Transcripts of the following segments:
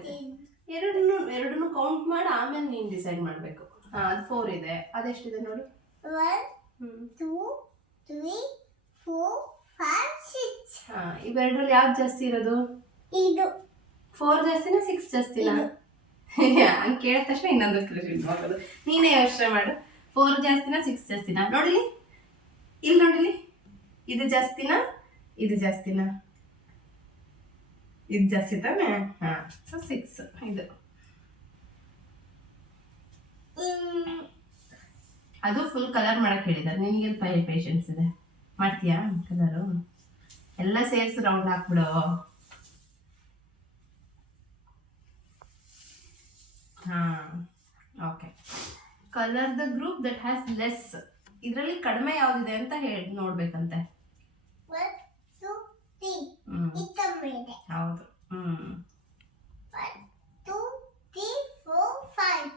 ಇದೆ. ಎರಡನ್ನು ಕೌಂಟ್ ಮಾಡಿ ಆಮೇಲೆ ನೀನು ಡಿಸೈಡ್ ಮಾಡಬೇಕು. ಅದು 4 ಇದೆ. ಅದೆಷ್ಟಿದೆ ನೋಡು. 1 2 3 4 5 6. ಇವೆರಡರಲ್ಲಿ ಯಾವ್ದು ಜಾಸ್ತಿ ಇರೋದು? ಇದು 4 ಜಾಸ್ತಿನಾ 6 ಜಾಸ್ತಿನಾ? ಹಂಗೆ ಕೇಳಿದ ತಕ್ಷಣ ಇನ್ನೊಂದು ಕ್ವಶನ್ ಮಾಡೋದು. ನೀನೇ ಯೋಚನೆ ಮಾಡು. 4 ಜಾಸ್ತಿನಾ 6 ಜಾಸ್ತಿನಾ? ನೋಡಿಲಿ, ಇಲ್ಲಿ ನೋಡಿಲಿ, ಇದು ಜಾಸ್ತಿನಾ ಇದು ಜಾಸ್ತಿನಾ? ಇದು ಜಾಸ್ತಿ ತಾನೆ. ಸೊ 6 ಇದು. ಅದು ಫುಲ್ ಕಲರ್ ಮಾಡಕ್ ಹೇಳಿದ್ದಾರೆ. ನಿನಗೆ ಪೇಷನ್ಸ್ ಇದೆ, ಮಾಡ್ತೀಯಾ ಕಲರು? ಎಲ್ಲ ಸೇರಿಸಿ ರೌಂಡ್ ಹಾಕ್ಬಿಡು. Okay. Colour the group that has less. ಇದರಲ್ಲಿ ಕಡಿಮೆ ಯಾವ್ದಿದೆ ಅಂತ ಹೇಳಿ ನೋಡ್ಬೇಕಂತೆ. 1 2 3 ಇತ್ತಮೇಲೆ. ಹೌದು. 1 2 3 4 5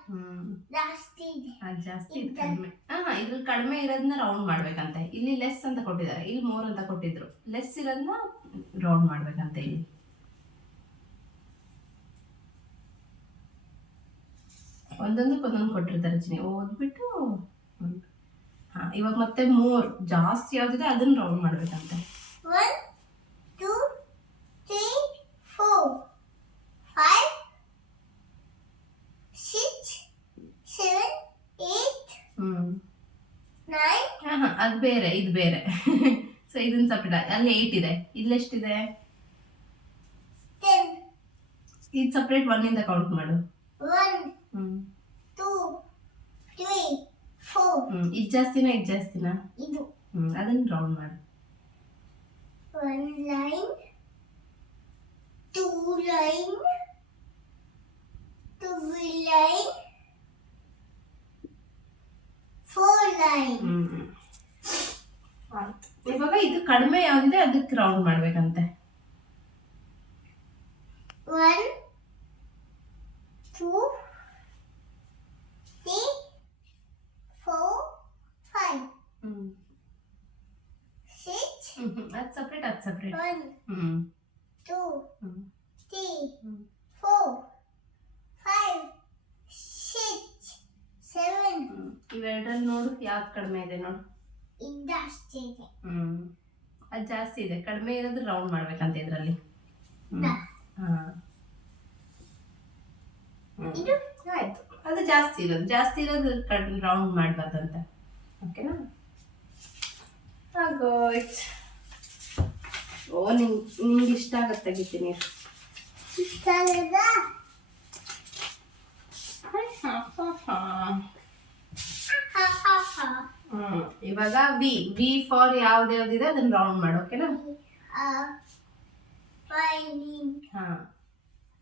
ಜಾಸ್ತಿ ಇದೆ. ಅದು ಜಾಸ್ತಿ ಇದು ಕಡಿಮೆ. ಇದ್ರಲ್ಲಿ ಕಡಿಮೆ ಇರೋದನ್ನ ರೌಂಡ್ ಮಾಡ್ಬೇಕಂತೆ. ಇಲ್ಲಿ ಲೆಸ್ ಅಂತ ಕೊಟ್ಟಿದ್ದಾರೆ, ಇಲ್ಲಿ 3 ಅಂತ ಕೊಟ್ಟಿದ್ರು. ಲೆಸ್ ಇರೋದನ್ನ ರೌಂಡ್ ಮಾಡ್ಬೇಕಂತೆ. ಇಲ್ಲಿ ಒಂದೊಂದಕ್ಕೊಂದೊಂದು ಕೊಟ್ಟಿರ್ತಾರೆ. ಓದ್ಬಿಟ್ಟು ಇವಾಗ ಮತ್ತೆ 3 ಜಾಸ್ತಿ ಯಾವ್ದಿದೆ ಅದನ್ನ ರೌಂಡ್ ಮಾಡ್ಬೇಕಂತೆ. 1 2 3 4 5 6 7 8 9. ಅದು ಬೇರೆ, ಇದು ಬೇರೆ. ಸೊ ಇದನ್ನ ಸಪ್ರೇಟ್. ಅಲ್ಲಿ 8 ಇದೆ. ಇಲ್ಲೆಷ್ಟಿದೆ? 10. ಇದು ಸಪ್ರೇಟ್ 1 ಇಂದ ಕೌಂಟ್ ಮಾಡು. 1 2 3 4. ಇದು ಜಾಸ್ತಿನಾ ಇದು ಜಾಸ್ತಿನಾ? ಇದು. ಅದನ್ನ ರೌಂಡ್ ಮಾಡು. 1 ಲೈನ್ 2 ಲೈನ್ 2 ಲೈನ್ 4 ಲೈನ್. ಆಯ್ತು. ಇವಾಗ ಇದು ಕಡಿಮೆ ಯಾವ್ದಿದೆ ಅದಕ್ಕೆ ರೌಂಡ್ ಮಾಡ್ಬೇಕಂತೆ. 1 2 3 4 5 6. ಅದು ಸಪ್ರೇಟ್, ಅದು ಸಪ್ರೇಟ್. 1 2 3 4 5 6 7. ಇವೆರಡರಲ್ಲಿ ನೋಡು ಯಾವ್ದು ಕಡಿಮೆ ಇದೆ ನೋಡು. ಇದು ಜಾಸ್ತಿ ಇದೆ. ಅದು ಜಾಸ್ತಿ ಇದೆ. ಕಡಿಮೆ ಇರೋದು ರೌಂಡ್ ಮಾಡ್ಬೇಕಂತ ಇದರಲ್ಲಿ. ಇದು ಆಯ್ತು. ಅದು ಜಾಸ್ತಿ ಇರೋದು ರೌಂಡ್ ಮಾಡ್ಬಾರ್ದಂತ. ಓಕೆನಾ? ಆಗೋಯ್ತು. ನಿಂಗೆ ಇಷ್ಟ ಆಗತ್ತೆ ತೆಗಿತೀನಿ. ಇಷ್ಟ ಆಗದ? ಇವಾಗ ವಿ ಫಾರ್ ಯಾವ್ದ್ಯಾವ್ದಿದೆ ಅದನ್ನ ರೌಂಡ್ ಮಾಡು. ಓಕೆನಾ?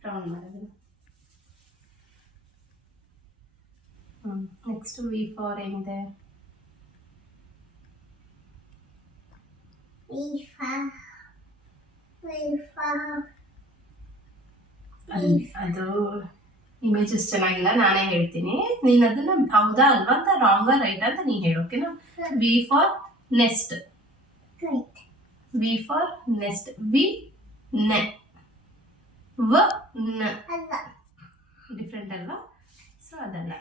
ರೌಂಡ್ ಮಾಡೋದು. ನೆಕ್ಸ್ಟ್ ವಿ ಫಾರ್ ಏನಿದೆ? ಅದು ಇಮೇಜಸ್ ಚೆನ್ನಾಗಿಲ್ಲ, ನಾನೇ ಹೇಳ್ತೀನಿ. ನೀನ್ ಅದನ್ನ ಹೌದಾ ಅಲ್ವಾ ಅಂತ, ರಾಂಗಾ ರೈಟ್ ಅಂತ ನೀನ್ ಹೇಳು. ಓಕೆನಾ? V for nest. V for nest. ವಿ ನೆ ವ ನ ಡಿಫ್ರೆಂಟ್ ಅಲ್ವಾ? ಸೊ ಅದಲ್ಲ.